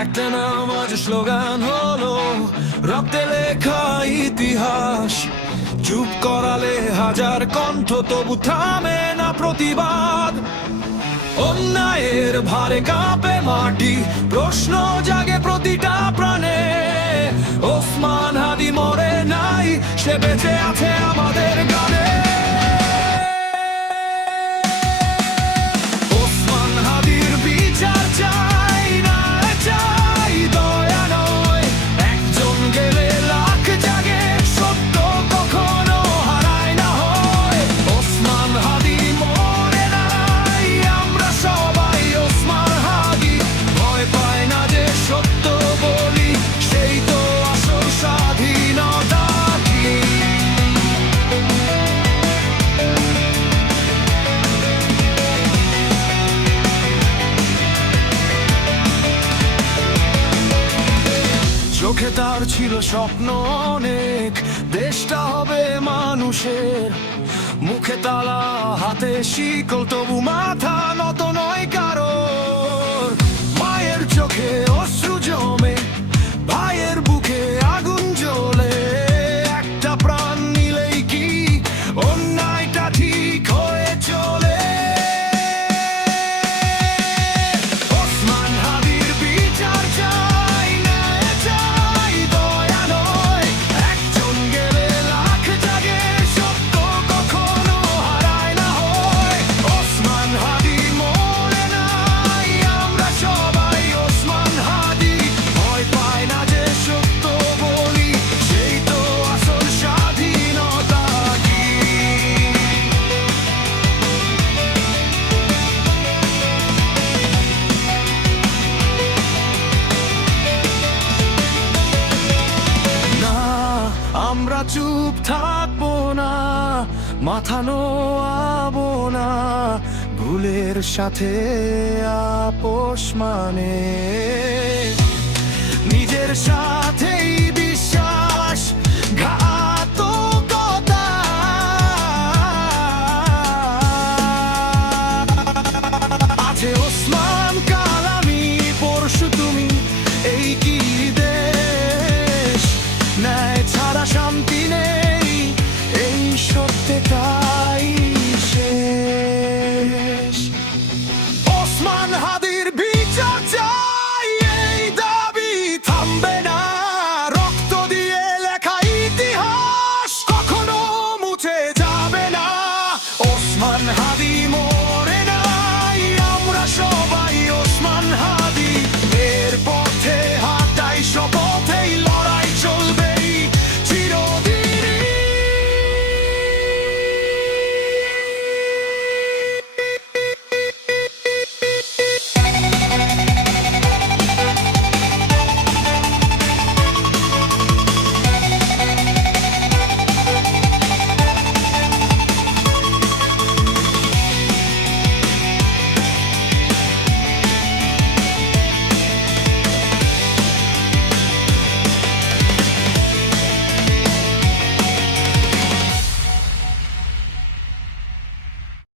একটা নাম আজ স্লোগান হলো, রক্তে লেখা ইতিহাস। চুপ করালে হাজার কণ্ঠ, তবু থামে না প্রতিবাদ। অন্যায়ের ভারে কাঁপে মাটি, প্রশ্ন জাগে প্রতিটা প্রাণে। ওসমান হাদি মরে নাই, সে বেঁচে আছে আমাদের গানে। ওসমান হাদির বিচার চাই, না চাই দয়া নয়। একজন গেলে লাখ জাগে, সত্য কখনো হারায় না হয়। ওসমান হাদি মরে নাই, আমরা সবাই ওসমান হাদি। ভয় পায় না যে সত্য বলি, সেই তো আসল স্বাধীনতা। চোখে তার ছিল স্বপ্ন অনেক, দেশটা হবে মানুষের। মুখে তালা, হাতে শিকল, তবু মাথা নত নয় কারোর। মায়ের চোখে অশ্রু জমে, ভাইয়ের বুকে আগুন জ্বলে। একটা প্রাণ নিলেই কি অন্যায়টা ঠিক হয়ে চলে? ওসমান হাদির বিচার চাই, না চাই দয়া নয়। একজন গেলে লাখ জাগে, সত্য কখনো হারায় না হয়। ওসমান হাদি মরে নাই, আমরা সবাই ওসমান হাদি। ভয় পায় না যে সত্য বলি, সেই তো আসল স্বাধীনতা। কি না, আমরা চুপ থাকবো না, মাথা নোয়াবো না। ভুলের সাথে আপোষ মানে নিজের সাথেই বিশ্বাস ঘাতকতা। আছে ওসমান, কাল আমি, পরশু তুমি। এই কি দেশ? ন্যায় ছাড়া শান্তি নেই, এই সত্যটাই শেষ। ওসমান হাদির বিচার চাই, এই দাবি থামবে না। রক্ত দিয়ে লেখা ইতিহাস কখনো মুছে যাবে না। ওসমান হাদি